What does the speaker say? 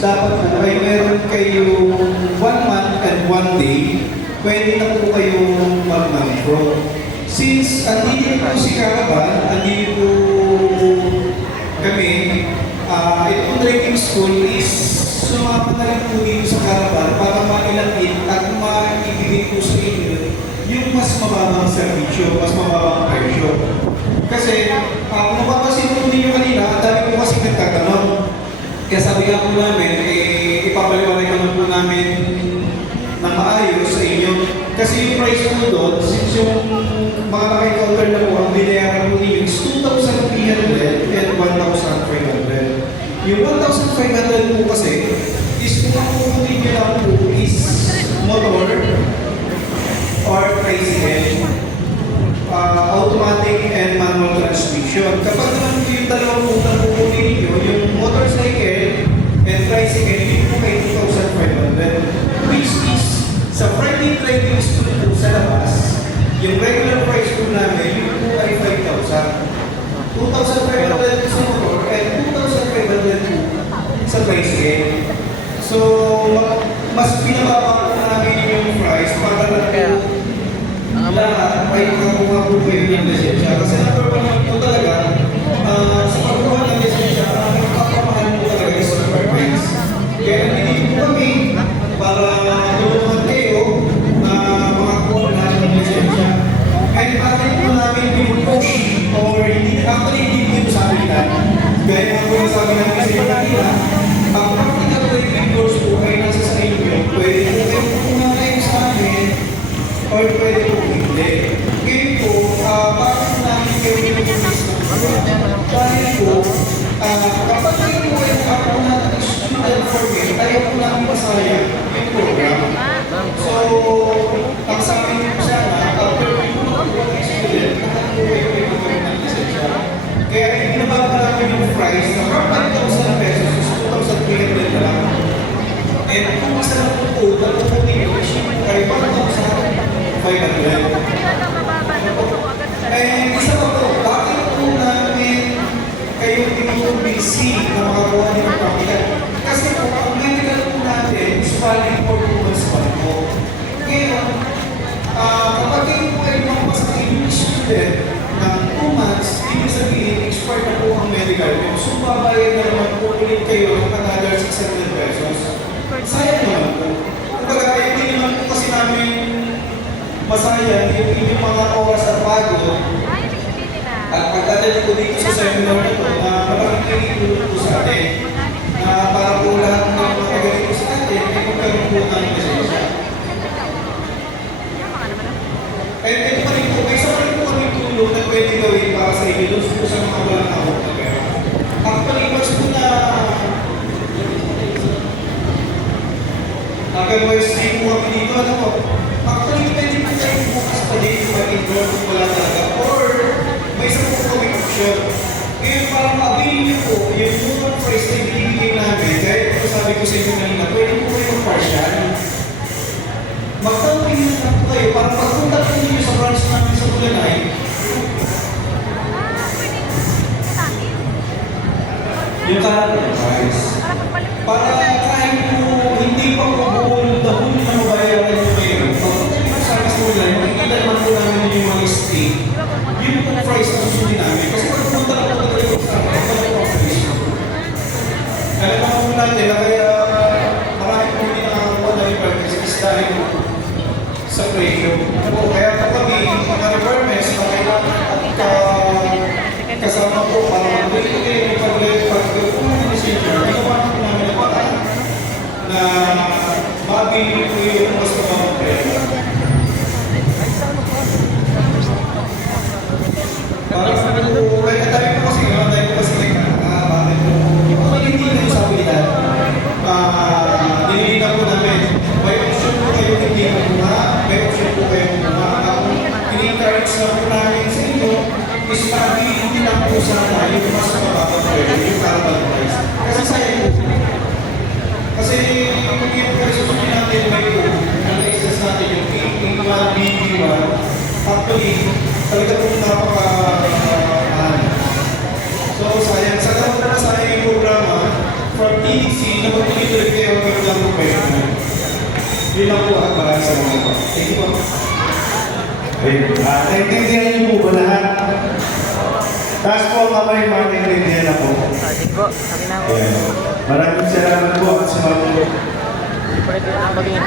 dapat po ay meron kayong 1 month and 1 day, pwede na po kayong mag-manfro. Since andito po si Caravan, andito po kami, itong driving school is sumama na rin po dito sa Caravan para mailapit at maibigay po sa inyo yung mas mababang servisyo, mas mababang presyo. Kasi, kung napapasin po ninyo kanina, ang dami po kasi nagtatanong. Kaya sabi nga po namin, ipapaliwanag naman po namin na maayos sa inyo. Kasi yung price po doon, since yung mga naka-encounter na po, ang binayaran po ninyo is 2,300 and 1,500. Yung 1,500 po kasi, is kung ang po ninyo lang po is motor or tricycle, automatic and manual transmission. Kapag naman po yung dalawang utang po po ninyo, yung motorcycle and tricycle, hindi po kayo 2,500. Which is, sa Friday driving school po sa labas, yung regular price po namin, yung po ay 5,000. 2,500 sa motor and 2,500 po sa tricycle. So, mas pinababa po namin yung price para na po lahat ay makakuha po kayo ng lisensya. Kasi number one po talaga, sa pagkuha ng lisensya, ang nagpapamahal po talaga is super price. Kaya nandito po kami para tulungan kayo na makakuha lahat ng lisensya. Kahit bakit po namin pinupush or hindi po ito sa amin lang. Dahil nga po yung sabi namin kasi kanina, ang practical driving course po ay nasa sa inyo. Pwede po kayo pumunta kayo sa amin or pwede po hindi. Ngayon po, bakit namin kayo pinupush dahil po, kapag kayo po ay nakakuha ng student permit, tayo po namin masaya yung program. So, ang sa amin po sana, after po ng student, nakakuha kayo ng lisensya. Kaya binababa namin yung price na from 5,000 pesos is 2,300 na lang. And kung isa na po, dalawa po ninyo, kayo 1,500. Eh, isa pa po, bakit po namin kayo tinutumbisi na makakuha ng practical? Kasi po, ang medical po natin is valid for 2 months pa po. Ngayon, kapag kayo po ay makapasa kayo student ng 2 months, ibig sabihin, expired na po ang medical nyo. So, babayad na naman po ulit kayo ng another 600 pesos. Sayang naman po. Kumbaga, hindi naman po kasi namin masaya yung inyong mga oras at pagod. At pagdating ko dito sa seminar na ito, na malaking tinutulong po sa atin, na para po lahat ng mga taga-dito sa atin, ay magkaroon po ng lisensya. And ito pa rin po, may isa pa rin po kami tulong na pwede gawin para sa inyo po sa mga walang ahok na pera. Actually, mas po na nag-Wednesday po kami dito, ano po? Actually, pwede po tayo bukas pa dito mag-enroll kung wala talaga. Or, may isa po kami option. Ngayon, para ma-avail niyo po, yung unang price na ibigay namin, kahit po sabi ko sa inyo kanina, pwede po kayo partial. Magtawagin na po kayo para pagpunta po ninyo sa branch namin sa Bulanay. Yung current price. Para kahit po hindi pa po buong dahon na mabayaran po kayo. Pagpunta nyo sa Bulanay, makikita naman po namin yung mga state. Yung po price na susundin namin. Kasi pagpunta na po kayo sa price. Alam mo po natin na kaya marami po hindi nakakakuha na requirements dahil sa presyo. Kaya po kami, mga requirements na kailangan at kasama po para mag-break pag-gawin ng lisensya, ginawa po namin na paraan na mabili po yung mas mababang presyo. Para sa mga po, kaya tayo po kasi bakit po, kung hindi kayo sa habilidad, nililita po namin, may option po kayo hindi kumuha, may option po kayo kumuha. Yun lang po ang maraming salamat po. Thank you po. Ayun. Naintindihan niyo po ba lahat? Taas po ang kamay, mga naintindihan na po. Sige po, sabi na ako. Ayan. Maraming salamat po at sa mga Pwede na maging